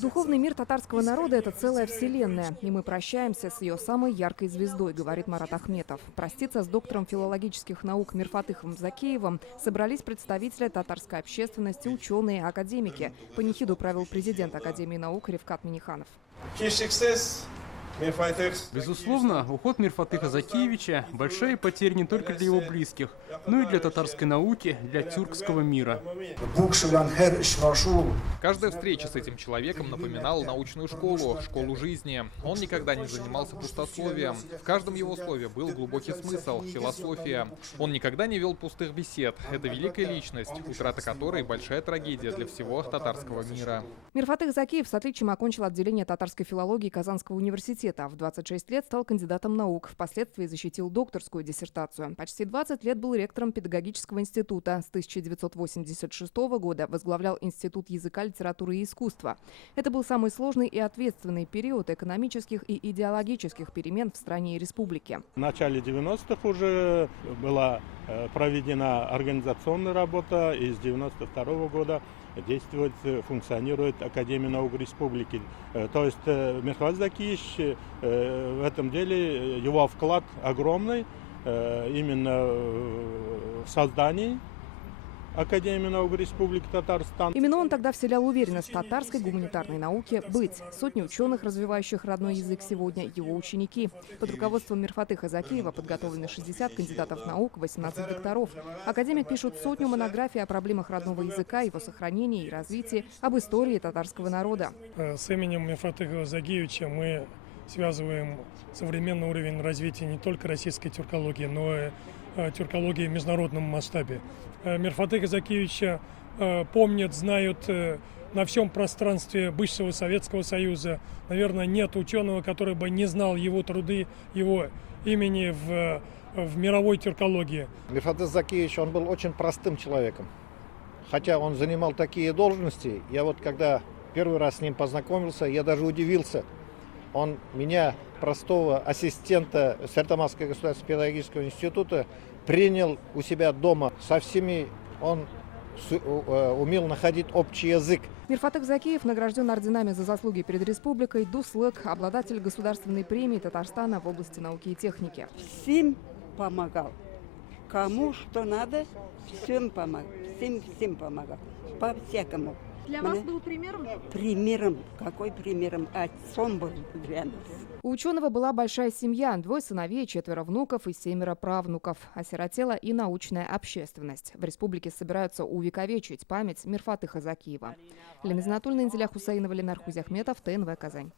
Духовный мир татарского народа – это целая вселенная, и мы прощаемся с ее самой яркой звездой, говорит Марат Ахметов. Проститься с доктором филологических наук Мирфатыхом Закиевым собрались представители татарской общественности, ученые, академики. Панихиду провел президент Академии наук Ревкат Миниханов. Безусловно, уход Мирфатыха Закиевича – большая потеря не только для его близких, но и для татарской науки, для тюркского мира. Каждая встреча с этим человеком напоминала научную школу, школу жизни. Он никогда не занимался пустословием. В каждом его слове был глубокий смысл, философия. Он никогда не вел пустых бесед. Это великая личность, утрата которой – большая трагедия для всего татарского мира. Мирфатых Закиев с отличием окончил отделение татарской филологии Казанского университета. В 26 лет стал кандидатом наук. Впоследствии защитил докторскую диссертацию. Почти 20 лет был ректором педагогического института. С 1986 года возглавлял Институт языка, литературы и искусства. Это был самый сложный и ответственный период экономических и идеологических перемен в стране и республике. В начале 90-х уже была проведена организационная работа, и с 92 года действует, функционирует Академия наук Республики. То есть Мирфат Закиевич в этом деле, его вклад огромный именно в создании Академии наук Республики Татарстан. Именно он тогда вселял уверенность в татарской гуманитарной науке быть. Сотни ученых, развивающих родной язык сегодня, его ученики. Под руководством Мирфатыха Закиева подготовлены 60 кандидатов наук, 18 докторов. Академик пишет сотню монографий о проблемах родного языка, его сохранении и развитии, об истории татарского народа. С именем Мирфатыха Закиевича мы связываем современный уровень развития не только российской тюркологии, но и тюркологии в международном масштабе. Мирфатыха Закиевича помнят, знают на всем пространстве бывшего Советского Союза. Наверное, нет ученого, который бы не знал его труды, его имени в мировой тюркологии. Мирфатых Закиевич, он был очень простым человеком. Хотя он занимал такие должности, я вот когда первый раз с ним познакомился, я даже удивился. Он меня, простого ассистента Сартамасского государственного педагогического института, принял у себя дома. Со всеми он умел находить общий язык. Мирфатых Закиев награжден орденами за заслуги перед республикой, Дуслык, обладатель государственной премии Татарстана в области науки и техники. Всем помогал. Кому что надо, всем помогал. Всем помогал. По-всякому. Для вас был примером? Примером. Какой примером? Отцом был для нас. У ученого была большая семья, 2 сыновей, 4 внуков и 7 правнуков. Осиротела и научная общественность. В республике собираются увековечить память Мирфатыха Закиева. Лена Знатульна, Инзиля Хусаинова, Ленар Хузяхметов, ТНВ Казань.